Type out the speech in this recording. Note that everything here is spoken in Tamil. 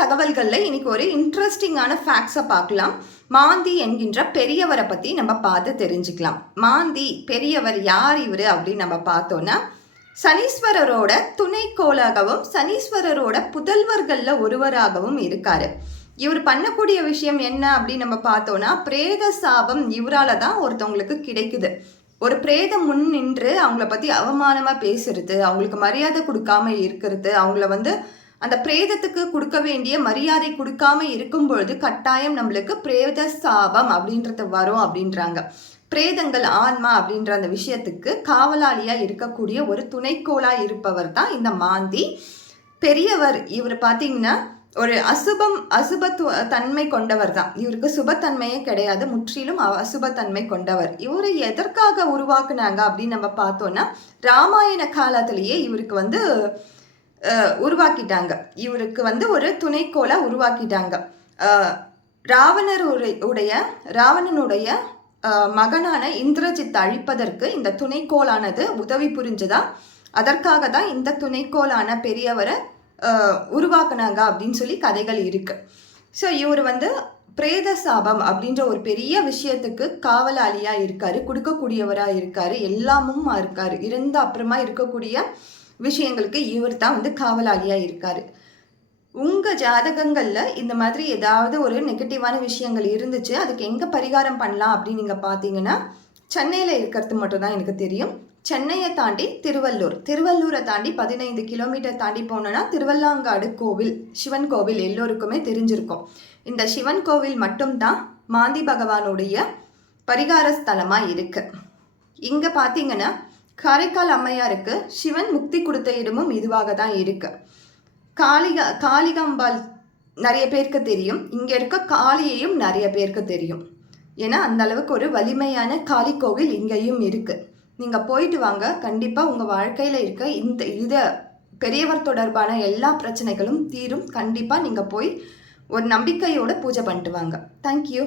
தகவல்களில் இன்னைக்கு ஒரு இன்ட்ரெஸ்டிங்கான ஃபேக்ட்ஸை பார்க்கலாம். மாந்தி என்கின்ற பெரியவரை பற்றி நம்ம பார்த்து தெரிஞ்சுக்கலாம். மாந்தி பெரியவர் யார் இவர் அப்படின்னு நம்ம பார்த்தோன்னா சனீஸ்வரரோட துணைக்கோளாகவும் சனீஸ்வரரோட புதல்வர்களில் ஒருவராகவும் இருக்கார். இவர் பண்ணக்கூடிய விஷயம் என்ன அப்படின்னு நம்ம பார்த்தோன்னா பிரேத சாபம் இவரால் தான் ஒருத்தவங்களுக்கு கிடைக்குது. ஒரு பிரேதம் முன் நின்று அவங்கள பற்றி அவமானமாக பேசுறது அவங்களுக்கு மரியாதை கொடுக்காம இருக்கிறது அவங்கள வந்து அந்த பிரேதத்துக்கு கொடுக்க வேண்டிய மரியாதை கொடுக்காம இருக்கும் பொழுது கட்டாயம் நம்மளுக்கு பிரேத சாபம் அப்படின்றது வரும் அப்படின்றாங்க. பிரேதங்கள் ஆன்மா அப்படின்ற அந்த விஷயத்துக்கு காவலாளியா இருக்கக்கூடிய ஒரு துணைக்கோளா இருப்பவர் தான் இந்த மாந்தி. பெரியவர் இவர் பார்த்தீங்கன்னா ஒரு அசுபம் அசுபத்து தன்மை கொண்டவர் தான். இவருக்கு சுபத்தன்மையே கிடையாது முற்றிலும் அ- அசுபத்தன்மை கொண்டவர். இவரை எதற்காக உருவாக்குனாங்க அப்படின்னு நம்ம பார்த்தோம்னா ராமாயண காலத்திலேயே இவருக்கு வந்து உருவாக்கிட்டாங்க. இவருக்கு வந்து ஒரு துணைக்கோளை உருவாக்கிட்டாங்க. ராவணர் உடைய ராவணனுடைய மகனான இந்திரஜித் அழிப்பதற்கு இந்த துணைக்கோளானது உதவி புரிஞ்சுதா? அதற்காக தான் இந்த துணைக்கோளான பெரியவரை உருவாக்குனாங்க அப்படின்னு சொல்லி கதைகள் இருக்கு. ஸோ இவர் வந்து பிரேத சாபம் அப்படின்ற ஒரு பெரிய விஷயத்துக்கு காவலாளியாக இருக்காரு கொடுக்கக்கூடியவராக இருக்காரு எல்லாமும் இருக்காரு இருந்த அப்புறமா இருக்கக்கூடிய விஷயங்களுக்கு இவர் தான் வந்து காவலாளியாக இருக்கார். உங்கள் ஜாதகங்களில் இந்த மாதிரி ஏதாவது ஒரு நெகட்டிவான விஷயங்கள் இருந்துச்சு அதுக்கு எங்கே பரிகாரம் பண்ணலாம் அப்படின்னு நீங்கள் பார்த்தீங்கன்னா சென்னையில் இருக்கிறது மட்டும் தான் எனக்கு தெரியும். சென்னையை தாண்டி திருவள்ளூர். திருவள்ளூரை தாண்டி பதினைந்து கிலோமீட்டர் தாண்டி போனோன்னா திருவல்லாங்காடு கோவில் சிவன் கோவில் எல்லோருக்குமே தெரிஞ்சிருக்கும். இந்த சிவன் கோவில் மட்டும்தான் மாந்தி பகவானுடைய பரிகார ஸ்தலமாக இருக்குது இங்கே பார்த்தீங்கன்னா காரைக்கால் அம்மையாருக்கு சிவன் முக்தி கொடுத்த இடமும் இதுவாக தான் இருக்கு. காளிகா காளிகாம்பாள் நிறைய பேருக்கு தெரியும். இங்கே இருக்க காளியையும் நிறைய பேருக்கு தெரியும். ஏன்னா அந்த அளவுக்கு ஒரு வலிமையான காளி கோவில் இங்கேயும் இருக்கு. நீங்க போயிட்டு வாங்க. கண்டிப்பா உங்க வாழ்க்கையில இருக்க இந்த இதை பெரியவர் தொடர்பான எல்லா பிரச்சனைகளும் தீரும். கண்டிப்பா நீங்க போய் ஒரு நம்பிக்கையோட பூஜை பண்ணிட்டு வாங்க. தேங்க்யூ